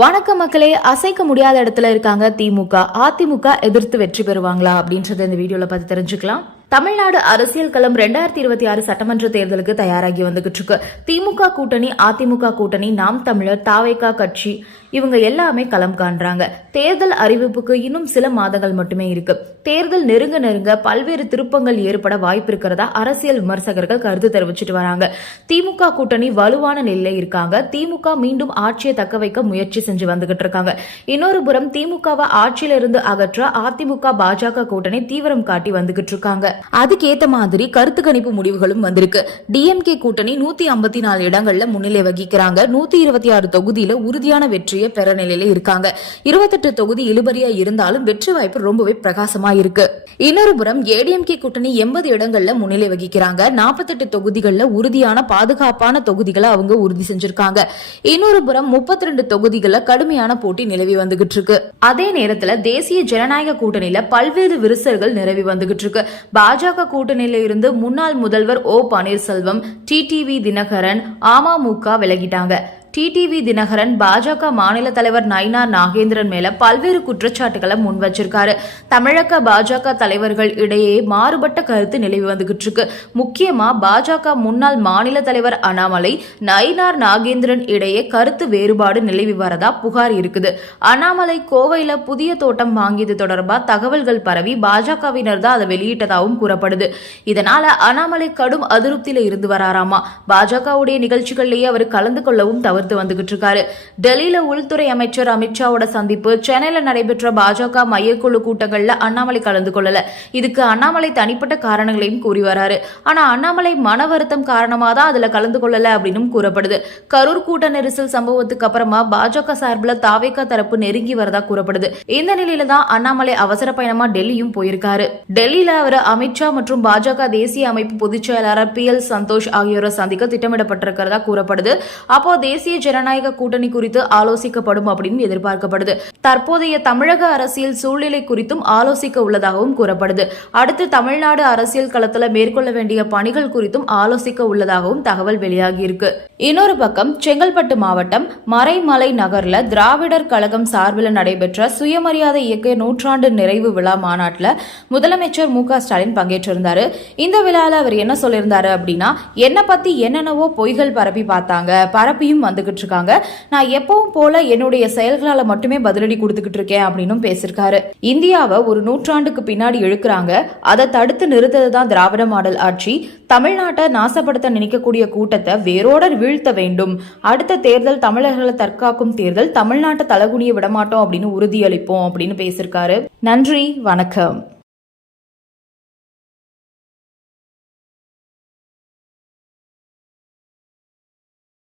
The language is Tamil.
வணக்க மக்களே அசைக்க முடியாத இடத்துல இருக்காங்க திமுக. அதிமுக எதிர்த்து வெற்றி பெறுவாங்களா அப்படின்றத இந்த வீடியோல பார்த்து தெரிஞ்சுக்கலாம். தமிழ்நாடு அரசியல் களம் ரெண்டாயிரத்தி இருபத்தி ஆறு சட்டமன்ற தேர்தலுக்கு தயாராகி வந்துகிட்டு இருக்கு. திமுக கூட்டணி அதிமுக கூட்டணி நாம் தமிழர் தாவேகா கட்சி இவங்க எல்லாமே களம் காண்றாங்க. தேர்தல் அறிவிப்புக்கு இன்னும் சில மாதங்கள் மட்டுமே இருக்கு. தேர்தல் நெருங்க நெருங்க பல்வேறு திருப்பங்கள் ஏற்பட வாய்ப்பு இருக்கிறதா அரசியல் விமர்சகர்கள் கருத்து தெரிவிச்சிட்டு வராங்க. திமுக கூட்டணி வலுவான நிலையில இருக்காங்க. திமுக மீண்டும் ஆட்சியை தக்க வைக்க முயற்சி செஞ்சு வந்துகிட்டு இருக்காங்க. இன்னொரு புறம் திமுகவை ஆட்சியிலிருந்து அகற்ற அதிமுக பாஜக கூட்டணி தீவிரம் காட்டி வந்துகிட்டு இருக்காங்க. அதுக்கேத்த மாதிரி கருத்து கணிப்பு முடிவுகளும் வந்திருக்கு. டிஎம்கே கூட்டணி நூத்தி ஐம்பத்தி நாலு இடங்கள்ல முன்னிலை வகிக்கிறாங்க. நூத்தி இருபத்தி ஆறு தொகுதியில உறுதியான வெற்றியை பெற நிலையில இருக்காங்க. இருபத்தெட்டு தொகுதி இழுபறியா இருந்தாலும் வெற்றி வாய்ப்பு ரொம்பவே பிரகாசமா இருக்கு. இன்னொரு புறம் ஏடிஎம்கே கூட்டணி எண்பது இடங்கள்ல முன்னிலை வகிக்கிறாங்க. நாற்பத்தெட்டு தொகுதிகள்ல உறுதியான பாதுகாப்பான தொகுதிகளை அவங்க உறுதி செஞ்சிருக்காங்க. இன்னொரு புறம் முப்பத்தி ரெண்டு தொகுதிகளில் கடுமையான போட்டி நிலவி வந்துகிட்டு இருக்கு. அதே நேரத்துல தேசிய ஜனநாயக கூட்டணியில பல்வேறு விரிசல்கள் நிலவி வந்துகிட்டு இருக்கு. பாஜக கூட்டணியில இருந்து முன்னாள் முதல்வர் ஓ பன்னீர்செல்வம் டிடிவி தினகரன் அமமுக விலகிட்டாங்க. டிடிவி தினகரன் பாஜக மாநில தலைவர் நைனா நாகேந்திரன் மேல பல்வேறு குற்றச்சாட்டுகளை முன் வச்சிருக்காரு தமிழக பாஜக தலைவர்கள் இடையே மாறுபட்ட கருத்து நிலவி வந்துகிட்டு இருக்கு. முக்கியமா பாஜக முன்னாள் மாநில தலைவர் அண்ணாமலை நயினார் நாகேந்திரன் இடையே கருத்து வேறுபாடு நிலவி வரதா புகார் இருக்குது. அண்ணாமலை கோவையில புதிய தோட்டம் வாங்கியது தொடர்பா தகவல்கள் பரவி பாஜகவினர் தான் அதை வெளியிட்டதாகவும் கூறப்படுது. இதனால அண்ணாமலை கடும் அதிருப்தியில இருந்து வராராமா? பாஜகவுடைய நிகழ்ச்சிகள்லேயே அவர் கலந்து கொள்ளவும் தவறு தவிர்த்து வந்துகிட்டு இருக்காரு டெல்லியில உள்துறை அமைச்சர் அமித்ஷாவோட சந்திப்பு சென்னையில நடைபெற்ற பாஜக மையக்குழு கூட்டங்கள்ல அண்ணாமலை கலந்து கொள்ளல. இதுக்கு அண்ணாமலை தனிப்பட்ட காரணங்களையும் கூறி வராரு. ஆனா அண்ணாமலை மன வருத்தம் காரணமா தான் அதுல கலந்து கொள்ளல அப்படின்னு கூறப்படுது. கரூர் கூட்ட நெரிசல் சம்பவத்துக்கு அப்புறமா பாஜக சார்பில் தாவேகா தரப்பு நெருங்கி வரதா கூறப்படுது. இந்த நிலையில தான் அண்ணாமலை அவசர பயணமா டெல்லியும் போயிருக்காரு. டெல்லியில அவர் அமித்ஷா மற்றும் பாஜக தேசிய அமைப்பு பொதுச் செயலாளர் பி எல் சந்தோஷ் ஆகியோரை சந்திக்க திட்டமிடப்பட்டிருக்கிறதா கூறப்படுது. அப்போ தேசிய தேசிய ஜனநாயக கூட்டணி குறித்து ஆலோசிக்கப்படும் அப்படின்னு எதிர்பார்க்கப்படுது. தற்போதைய தமிழக அரசியல் சூழ்நிலை குறித்தும் ஆலோசிக்க உள்ளதாகவும் கூறப்படுது. அடுத்து தமிழ்நாடு அரசியல் களத்துல மேற்கொள்ள வேண்டிய பணிகள் குறித்தும் ஆலோசிக்க உள்ளதாகவும் தகவல் வெளியாகியிருக்கு. இன்னொரு பக்கம் செங்கல்பட்டு மாவட்டம் மறைமலை நகர்ல திராவிடர் கழகம் சார்பில் நடைபெற்ற சுயமரியாதை இயக்க நூற்றாண்டு நிறைவு விழா மாநாட்டில் முதலமைச்சர் மு ஸ்டாலின் பங்கேற்றிருந்தாரு. இந்த விழாவில் அவர் என்ன சொல்லியிருந்தாரு அப்படின்னா என்னை பத்தி என்னென்னவோ பொய்கள் பரப்பி பார்த்தாங்க. பரப்பியும் வந்து வந்துகிட்டு இருக்காங்க நான் எப்பவும் போல என்னுடைய செயல்களால மட்டுமே பதிலடி கொடுத்துக்கிட்டு இருக்கேன் அப்படின்னும் பேசியிருக்காரு. இந்தியாவை ஒரு நூற்றாண்டுக்கு பின்னாடி இழுக்கிறாங்க. அதை தடுத்து நிறுத்தது தான் திராவிட மாடல் ஆட்சி. தமிழ்நாட்டை நாசப்படுத்த நினைக்கக்கூடிய கூட்டத்தை வேரோட வீழ்த்த வேண்டும். அடுத்த தேர்தல் தமிழர்களை தற்காக்கும் தேர்தல் தமிழ்நாட்டை தலகுனிய விடமாட்டோம் அப்படின்னு உறுதியளிப்போம் அப்படின்னு பேசியிருக்காரு. நன்றி வணக்கம்.